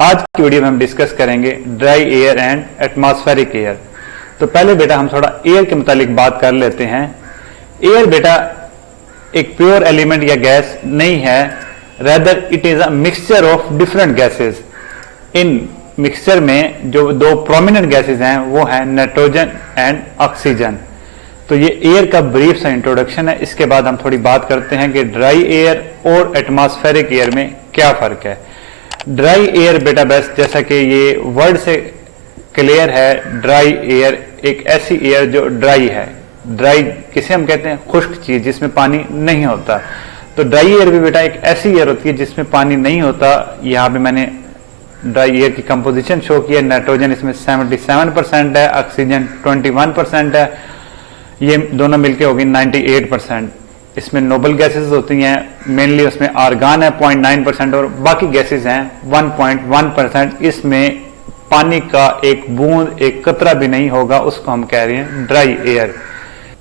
आज की वीडियो में हम डिस्कस करेंगे dry air and atmospheric air. तो पहले बेटा हम थोड़ा एयर के मुतालिक बात कर लेते हैं। एयर बेटा एक प्योर एलिमेंट या गैस नहीं है, rather it is a mixture of different gases. In mixture में जो दो प्रोमिनेंट गैसेस हैं वो है नाइट्रोजन एंड ऑक्सीजन। तो ये एयर का ब्रीफ सा इंट्रोडक्शन है। इसके बाद हम थोड़ी बात करते हैं कि ड्राई एयर और एटमॉस्फेरिक एयर में क्या फर्क है। ड्राई एयर बेटा बेस्ट, जैसा कि ये वर्ड से क्लियर है, ड्राई एयर एक ऐसी एयर जो ड्राई है। ड्राई किसे हम कहते हैं? खुश्क चीज जिसमें पानी नहीं होता। तो ड्राई एयर भी बेटा एक ऐसी एयर होती है जिसमें पानी नहीं होता। यहाँ पे मैंने ड्राई एयर की कंपोजिशन शो किया। नाइट्रोजन इसमें 77% है, ऑक्सीजन 21% है, ये दोनों मिलके होगी 98%। इसमें नोबल गैसेस होती हैं, मेनली उसमें आर्गान है 0.9% और बाकी गैसेस हैं 1.1%। इसमें पानी का एक बूंद, एक कतरा भी नहीं होगा, उसको हम कह रहे हैं ड्राई एयर।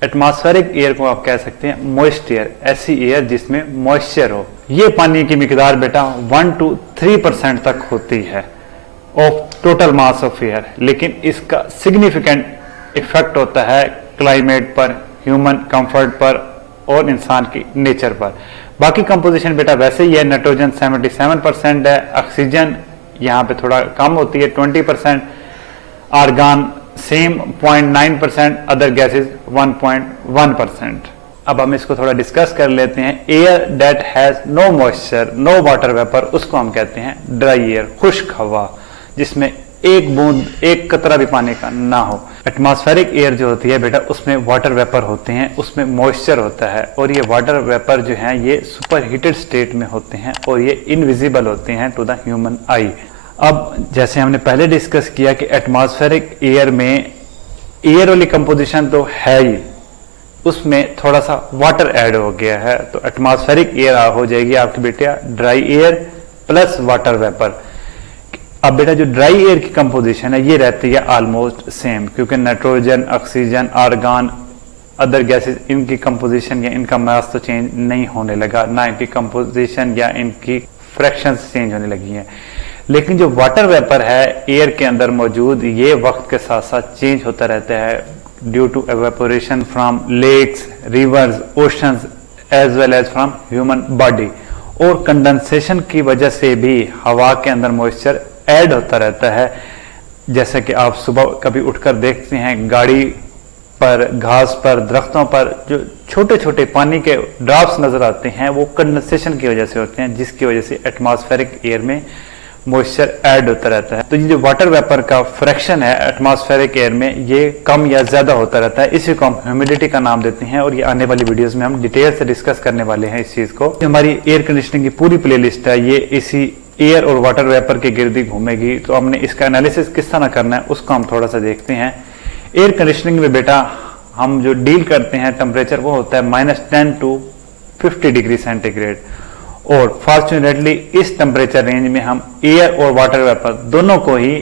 एटमॉस्फेरिक एयर को आप कह सकते हैं मॉइस्ट एयर, ऐसी एयर जिसमें मॉइस्चर हो। ये पानी की मिकदार बेटा 1 to 3% तक होती है of total mass of air, लेकिन इसका सिग्निफिकेंट इफेक्ट होता है क्लाइमेट पर, ह्यूमन कंफर्ट पर और इंसान की नेचर पर। बाकी कंपोजिशन बेटा वैसे ही है। नाइट्रोजन 77% है, ऑक्सीजन यहाँ पे थोड़ा कम होती है 20%, आर्गान सेम 0.9%, अदर गैसेस 1.1%। अब हम इसको थोड़ा डिस्कस कर लेते हैं। Air that has no moisture, no water vapour, उसको हम कहते हैं ड्राई एयर, खुश्क हवा जिसमें एक बूंद, एक कतरा भी पानी का ना हो। एटमॉस्फेरिक एयर जो होती है बेटा उसमें वाटर वेपर होते हैं, उसमें मॉइस्चर होता है और ये वाटर वेपर जो है ये सुपर हीटेड स्टेट में होते हैं और ये इनविजिबल होते हैं टू द ह्यूमन आई। अब जैसे हमने पहले डिस्कस किया कि एटमॉस्फेरिक एयर में एयर वाली कंपोजिशन तो है ही, उसमें थोड़ा सा वाटर ऐड हो गया है, तो एटमॉस्फेरिक एयर हो जाएगी आपकी बेटा dry air plus water vapour. अब बेटा जो ड्राई एयर की कंपोजिशन है ये रहती है ऑलमोस्ट सेम, क्योंकि nitrogen, oxygen, argon, other gases, इनकी कंपोजिशन या इनका मास तो चेंज नहीं होने लगा, ना इनकी कंपोजिशन या इनकी फ्रैक्शंस चेंज होने लगी हैं। लेकिन जो वाटर वेपर है एयर के अंदर मौजूद, ये वक्त के साथ साथ चेंज होता रहता है due to evaporation from lakes, rivers, oceans as well as from human body, और कंडेंसेशन की वजह से भी हवा के अंदर मॉइस्चर ऐड होता रहता है। जैसे कि आप सुबह कभी उठकर देखते हैं गाड़ी पर, घास पर, दरख्तों पर जो छोटे छोटे पानी के ड्रॉप्स नजर आते हैं वो कंडेंसेशन की वजह से होते हैं, जिसकी वजह से एटमॉस्फेरिक एयर में मॉइस्चर ऐड होता रहता है। तो ये जो वाटर वेपर का फ्रैक्शन है एटमॉस्फेरिक एयर में, ये कम या ज्यादा होता रहता है, इसी को हम ह्यूमिडिटी का नाम देते हैं और ये आने वाली वीडियोस में हम डिटेल से डिस्कस करने वाले हैं इस चीज को। हमारी एयर कंडीशनिंग की पूरी प्लेलिस्ट है, ये इसी एयर और वाटर वेपर के गिर्द ही घूमेगी। तो हमने इसका एनालिसिस किस तरह करना है उसको हम थोड़ा सा देखते हैं। एयर कंडीशनिंग में बेटा हम जो डील करते हैं टेम्परेचर वो होता है -10 to 50 डिग्री सेंटीग्रेड, और फॉर्चुनेटली इस टेम्परेचर रेंज में हम एयर और वाटर वेपर दोनों को ही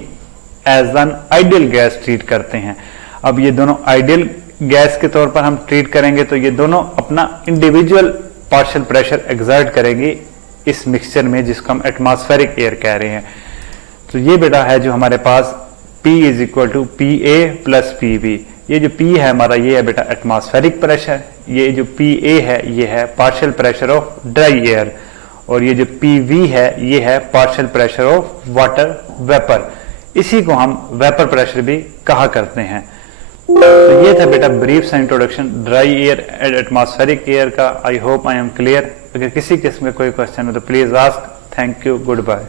as an ideal gas treat करते हैं। अब ये दोनों आइडियल गैस के तौर पर हम ट्रीट करेंगे तो ये दोनों अपना इंडिविजुअल पार्शियल प्रेशर एक्सर्ट करेंगी इस मिक्सचर में, जिसको हम एटमॉस्फेरिक एयर कह रहे हैं। तो ये बेटा है जो हमारे पास P = PA + PB। ये जो P है हमारा, ये है बेटा एटमॉस्फेरिक प्रेशर, ये जो PA है ये है partial pressure of dry air, और ये जो PV है ये है partial pressure of water vapour. इसी को हम वेपर प्रेशर भी कहा करते हैं। तो ये था बेटा ब्रीफ सा introduction dry air and atmospheric air का। I hope I am clear. अगर किसी किस्म में कोई क्वेश्चन हो तो please ask. Thank you, good bye.